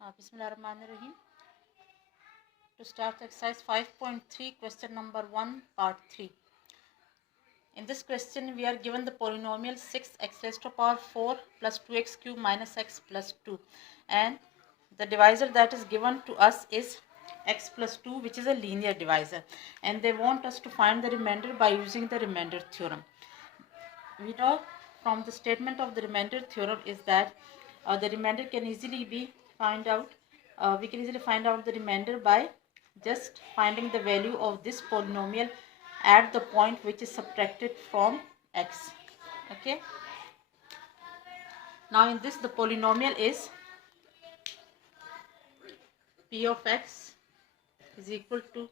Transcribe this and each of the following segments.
Bismillahirrahmanirrahim. To start exercise 5.3, question number 1, part 3. In this question, we are given the polynomial 6x raised to power 4 plus 2x cube minus x plus 2. And the divisor that is given to us is x plus 2, which is a linear divisor. And they want us to find the remainder by using the remainder theorem. We know from the statement of the remainder theorem is that the remainder can easily be found out. We can easily find out the remainder by just finding the value of this polynomial at the point which is subtracted from x. Okay. Now in this, the polynomial is p of x is equal to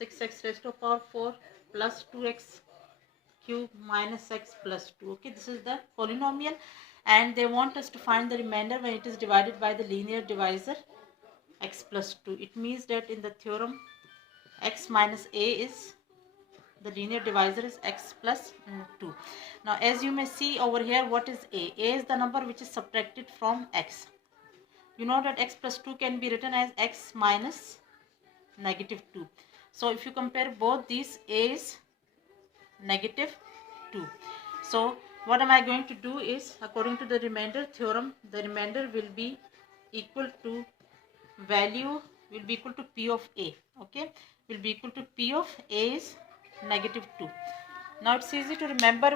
6x raised to power 4 plus 2x cube minus x plus 2. Okay, this is the polynomial, and they want us to find the remainder when it is divided by the linear divisor x plus 2. It means that in the theorem x minus a is the linear divisor is x plus 2. Now as you may see over here, what is a? A is the number which is subtracted from x. You know that x plus 2 can be written as x minus negative 2. So if you compare both these, a is negative 2. So what am I going to do is, according to the remainder theorem, the remainder will be equal to value will be equal to p of a. Okay, will be equal to p of a is negative 2. Now it's easy to remember,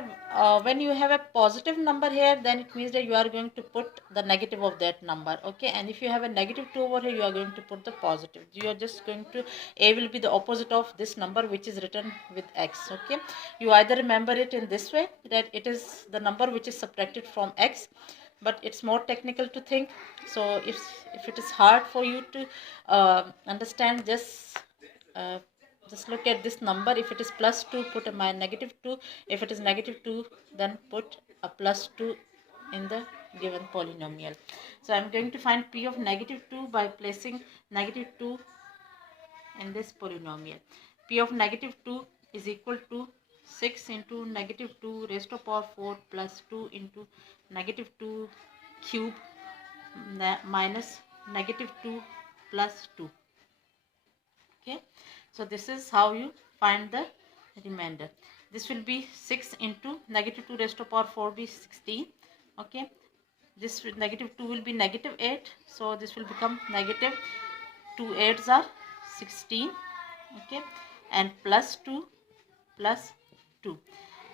when you have a positive number here, then it means that you are going to put the negative of that number. Okay, and if you have a negative 2 over here, you are going to put the positive. You are just going to, a will be the opposite of this number which is written with x. Okay, you either remember it in this way, that it is the number which is subtracted from x, but it's more technical to think. So if it is hard for you to understand, just look at this number. If it is plus 2, put a negative 2. If it is negative 2, then put a plus 2 in the given polynomial. So I'm going to find p of negative 2 by placing negative 2 in this polynomial. P of negative 2 is equal to 6 into negative 2 raised to power 4 plus 2 into negative 2 cube minus negative 2 plus 2. Okay, so this is how you find the remainder. This will be 6 into negative 2 raised to power 4 be 16. Okay, this negative 2 will be negative 8, so this will become negative 2 8s are 16. Okay, and plus 2 plus 2.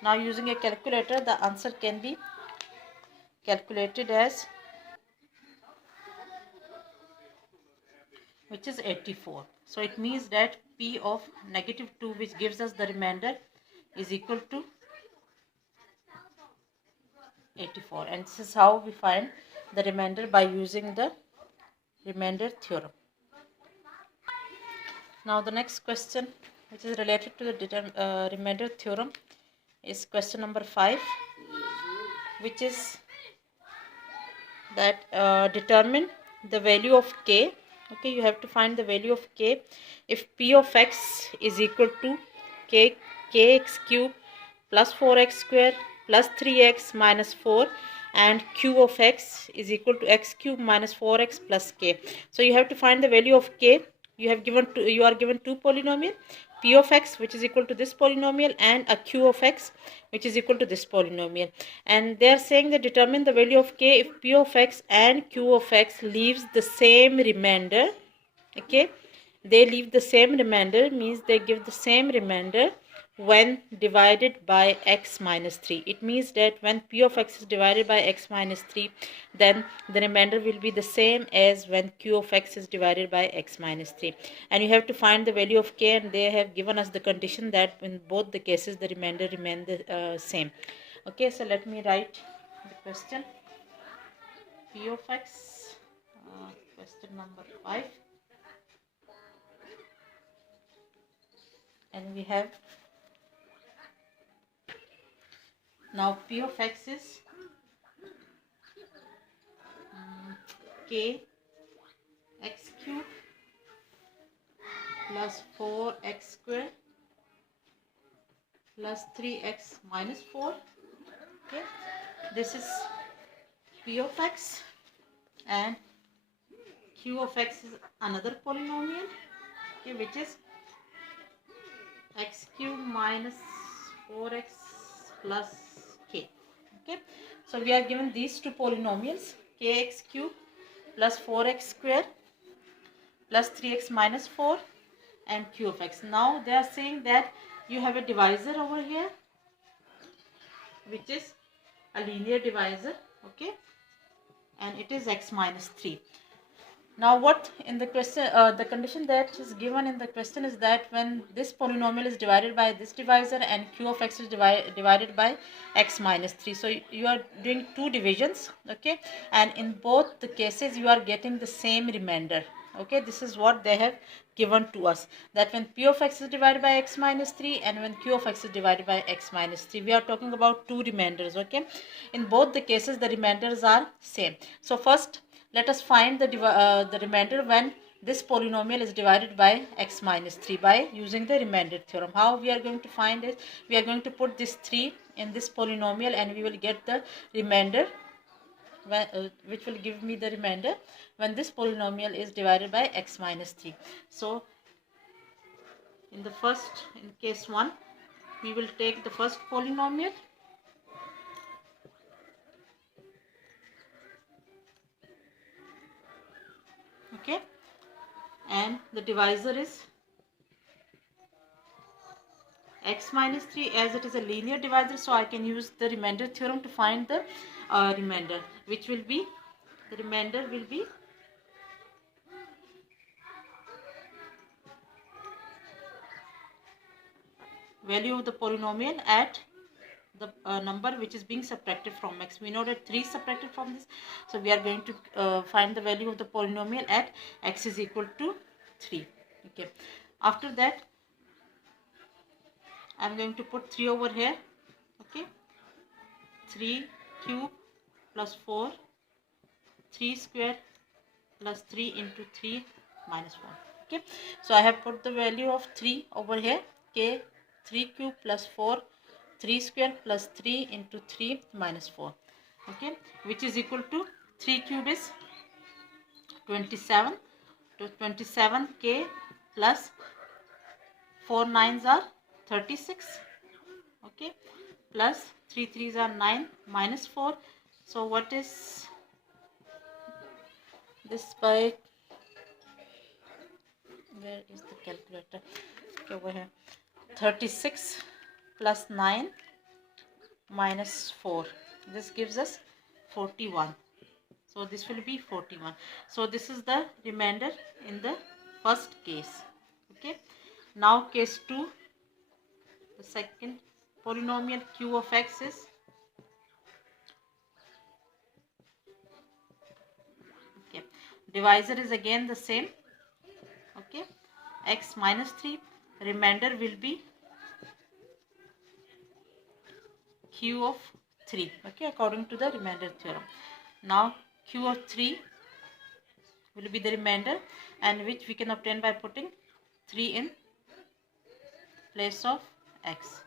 Now using a calculator, the answer can be calculated as, which is 84. So it means that p of negative 2, which gives us the remainder, is equal to 84. And this is how we find the remainder by using the remainder theorem. Now the next question, which is related to the remainder theorem, is question number 5, which is that determine the value of k. Okay, you have to find the value of k if p of x is equal to kx cube plus 4x square plus 3x minus 4, and q of x is equal to x cube minus 4x plus k. So you have to find the value of k. You are given two polynomial, p of x which is equal to this polynomial and a q of x which is equal to this polynomial, and they are saying that determine the value of k if p of x and q of x leaves the same remainder. Okay, they leave the same remainder means they give the same remainder when divided by x minus 3. It means that when p of x is divided by x minus 3, then the remainder will be the same as when q of x is divided by x minus 3. And you have to find the value of k, and they have given us the condition that in both the cases the remainder remain the same. Okay, so let me write the question. P of x, question number 5, and we have, now p of x is k x cube plus 4x square plus 3x minus 4. Okay, this is p of x, and q of x is another polynomial, okay, which is x cube minus 4x plus k. Okay, so we are given these two polynomials, kx cube plus 4x square plus 3x minus 4 and q of x. Now they are saying that you have a divisor over here, which is a linear divisor, okay, and it is x minus 3. Now what in the question, the condition that is given in the question is that when this polynomial is divided by this divisor and q of x is divided by x minus 3. So you are doing two divisions, okay, and in both the cases you are getting the same remainder. Okay, this is what they have given to us, that when p of x is divided by x minus 3 and when q of x is divided by x minus 3, we are talking about two remainders. Okay, in both the cases the remainders are same. So first let us find the remainder when this polynomial is divided by x minus 3 by using the remainder theorem. How we are going to find it? We are going to put this 3 in this polynomial and we will get the remainder, which will give me the remainder when this polynomial is divided by x minus 3. So in case 1, we will take the first polynomial, okay, and the divisor is x minus 3. As it is a linear divisor, so I can use the remainder theorem to find the remainder, which will be, the remainder will be value of the polynomial at the number which is being subtracted from x. We know that 3 is subtracted from this, so we are going to find the value of the polynomial at x is equal to 3. Okay, after that I am going to put 3 over here. Okay, 3 cube plus 4, 3 square plus 3 into 3 minus 1. Okay, so I have put the value of 3 over here, k 3 cube plus 4, 3 square plus 3 into 3 minus 4, okay, which is equal to 3 cube is 27, to 27k plus 4 9s are 36, okay, plus 3 3s are 9 minus 4. So what is this by, where is the calculator? Okay, over here, 36 plus 9 minus 4, this gives us 41. So this will be 41. So this is the remainder in the first case. Okay, now case 2, the second polynomial q of x is, okay, divisor is again the same, okay, x minus 3, remainder will be q of 3, okay, according to the remainder theorem. Now q of 3 will be the remainder, and which we can obtain by putting 3 in place of x.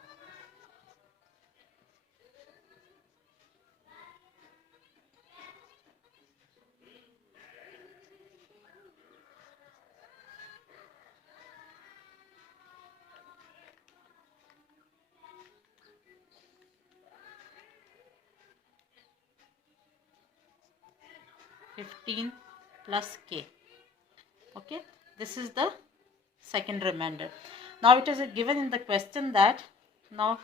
(15 plus k). Okay, this is the second remainder. Now it is given in the question that now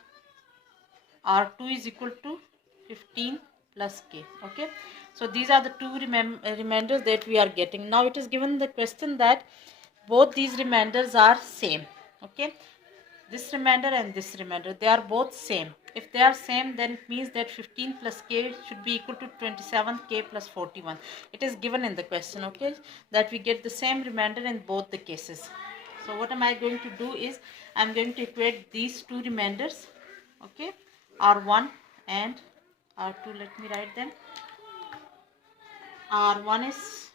R2 is equal to 15 plus k. Okay, so these are the two remainders that we are getting. Now it is given the question that both these remainders are same. Okay, this remainder and this remainder, they are both same. If they are same, then it means that 15 plus k should be equal to 27k plus 41. It is given in the question, okay, that we get the same remainder in both the cases. So what am I going to do is, I am going to equate these two remainders, okay, R1 and R2. Let me write them. R1 is,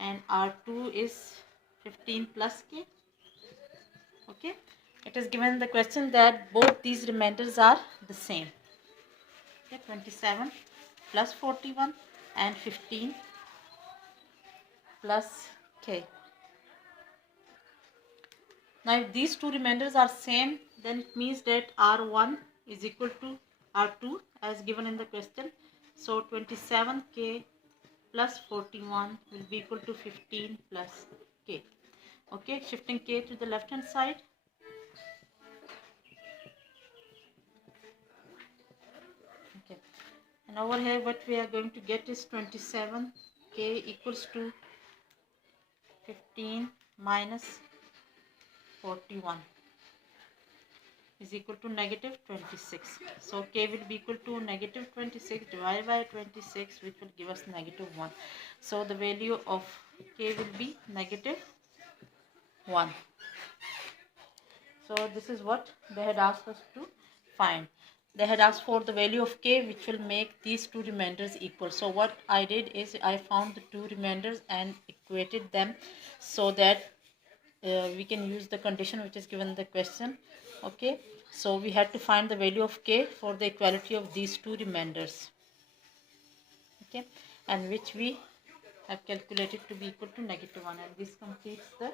and R2 is 15 plus k. Okay, it is given in the question that both these remainders are the same. Okay, 27 plus 41 and 15 plus k. Now if these two remainders are same, then it means that R1 is equal to R2 as given in the question. So 27k plus 41 will be equal to 15 plus k. Okay, shifting k to the left hand side. Okay, and over here what we are going to get is 27k equals to 15 minus 41 is equal to negative 26. So k will be equal to negative 26 divided by 26, which will give us negative 1. So the value of k will be negative 1. So this is what they had asked us to find. They had asked for the value of k which will make these two remainders equal. So what I did is I found the two remainders and equated them so that we can use the condition which is given in the question. Okay, so we had to find the value of k for the equality of these two remainders. Okay, and which we have calculated to be equal to negative 1, and this completes the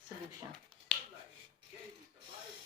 solution.